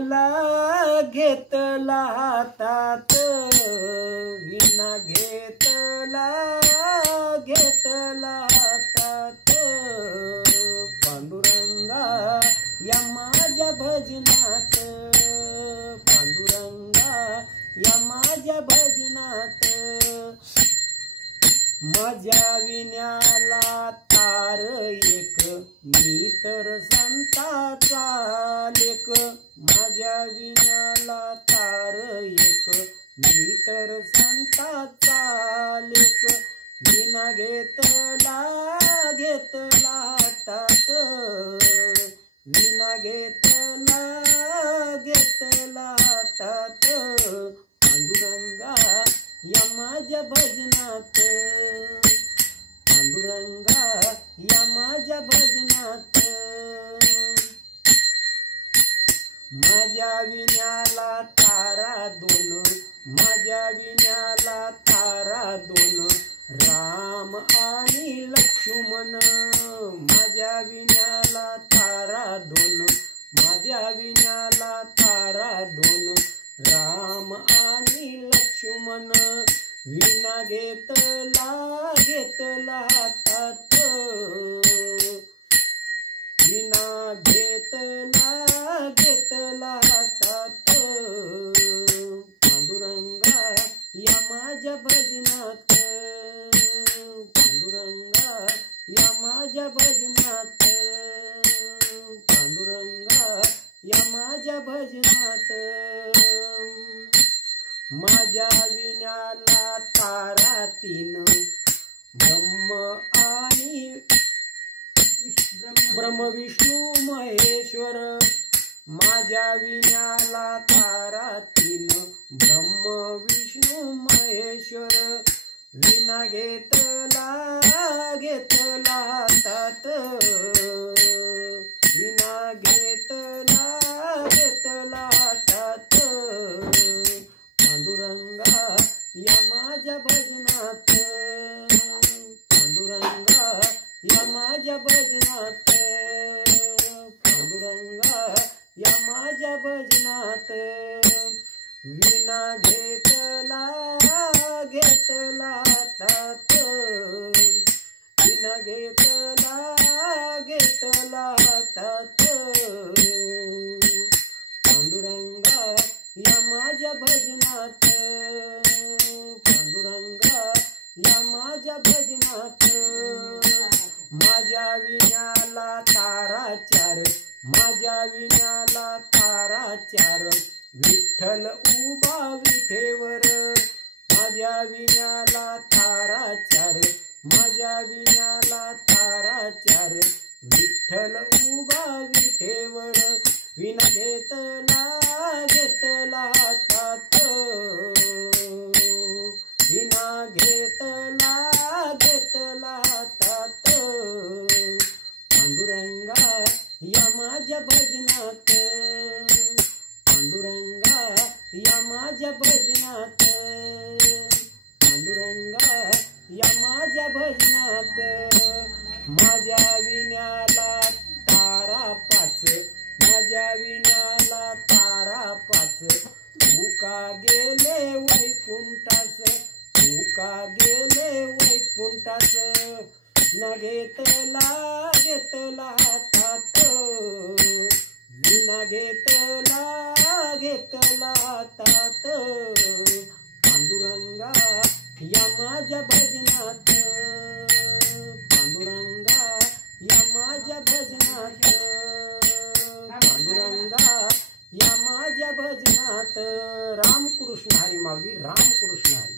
घेतला घेतला हातात, विना घेतला घेतला हातात, पांडुरंगा या माझ्या भजनात, पांडुरंगा या माझ्या भजनात, माझ्या विण्याला तार एक, मी तर संताचा लेक, माझ्या विण्याला तार एक, मी तर संताचा लेक, विना घेतला घेतला हातात, विना घेतला घेतला हातात, पांडुरंगा या माझ्या भजनात, पांडुरंगा या माझ्या भजनात, माझ्या विण्याला तारा दोन, माझ्या विण्याला तारा दोन, राम आणि लक्ष्मण, माझ्या विण्याला तारा दोन, माझ्या विण्याला तारा दोन, राम आणि लक्ष्मण, विना घेतला घेतला हातात, विना घेतला घेतला हातात, पांडुरंगा या माझ्या भजनात, पांडुरंगा या माझ्या भजनात, पांडुरंगा या माझ्या भजनात, माझ्या विण्याला तारा तीन, ब्रह्म आणि ब्रह्म विष्णू महेश्वर, माझ्या विण्याला तारा तीन, ब्रह्म विष्णू महेश्वर, विना घेतला घेतला हातात, विना घेतला घेतला हातात, पांडुरंगा या माझ्या भजनात, पांडुरंगा या माझ्या भजनात, पांडुरंगा या माझ्या भजनात, विना घेतला घेतला हातात, विना घेतला घेतला हातात, पांडुरंगा या माझ्या भजनात, पांडुरंगा या माझ्या भजनात, माझ्या विण्याला तारा चार, माझ्या विण्याला तारा चार, विठ्ठल उभा विठेवर, माझ्या विण्याला तारा चार, माझ्या विण्याला तारा चार, विठ्ठल उभा विठेवर, विना घेतला घेतला हातात, विना घेतला घेतला हातात, पांडुरंगा या माझ्या भजनात, पांडुरंगा या माझ्या भजनात, पांडुरंगा या माझ्या भजनात, माझ्या विण्याला तारा पाच, माझ्या विण्याला तारा पाच, तुका गेले वैकुंठास, तुका गेले वैकुंठास, न घेतला घेतला हातात, विना घेतला घेतला हातात, पांडुरंगा या माझ्या भजनात, पांडुरंगा या माझ्या भजनात, पांडुरंगा या माझ्या भजनात. रामकृष्ण हरी माऊली, रामकृष्ण हरी.